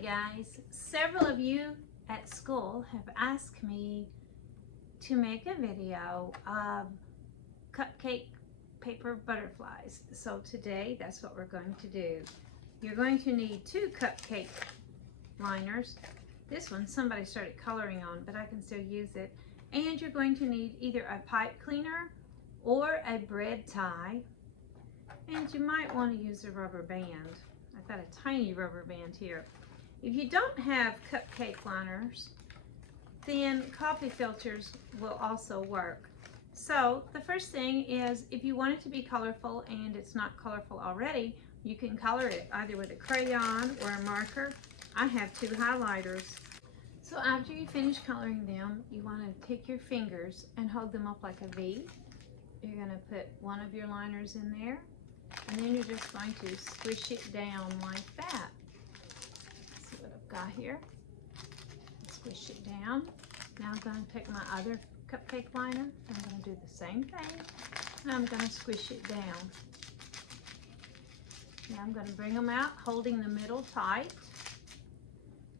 guys, several of you at school have asked me to make a video of cupcake paper butterflies. So today that's what we're going to do. You're going to need 2 cupcake liners. This one somebody started coloring on, but I can still use it. And you're going to need either a pipe cleaner or a bread tie. And you might want to use a rubber band. I've got a tiny rubber band here. If you don't have cupcake liners, then coffee filters will also work. So the first thing is, if you want it to be colorful and it's not colorful already, you can color it either with a crayon or a marker. I have 2 highlighters. So after you finish coloring them, you want to take your fingers and hold them up like a V. You're going to put one of your liners in there, and then you're just going to squish it down like that. See what I've got here? Squish it down. Now I'm going to take my other cupcake liner. I'm going to do the same thing. And I'm going to squish it down. Now I'm going to bring them out, holding the middle tight.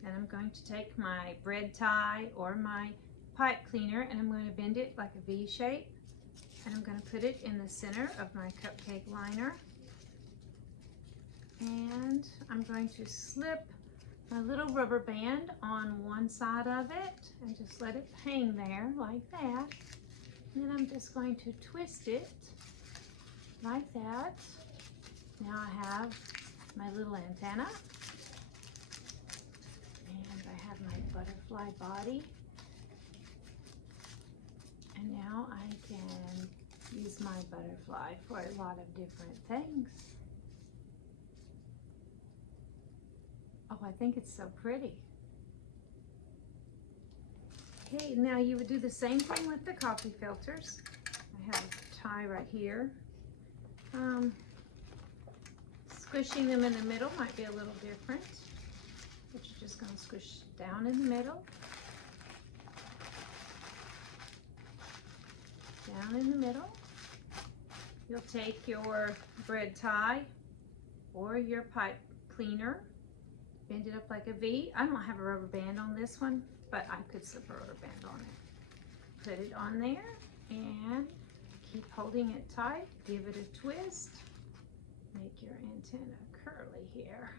Then I'm going to take my bread tie or my pipe cleaner, and I'm going to bend it like a V shape. And I'm going to put it in the center of my cupcake liner. And I'm going to slip my little rubber band on one side of it and just let it hang there like that. And then I'm just going to twist it like that. Now I have my little antenna. And I have my butterfly body. And now I can use my butterfly for a lot of different things. Oh, I think it's so pretty. Okay, now you would do the same thing with the coffee filters. I have a tie right here. Squishing them in the middle might be a little different, but you're just going to squish down in the middle. Down in the middle. You'll take your bread tie or your pipe cleaner, bend it up like a V. I don't have a rubber band on this one, but I could slip a rubber band on it. Put it on there and keep holding it tight. Give it a twist. Make your antenna curly here.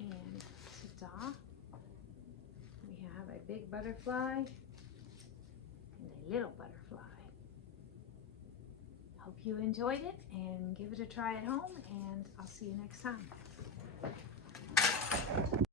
And ta-da! We have a big butterfly and a little butterfly. Hope you enjoyed it, and give it a try at home, and I'll see you next time.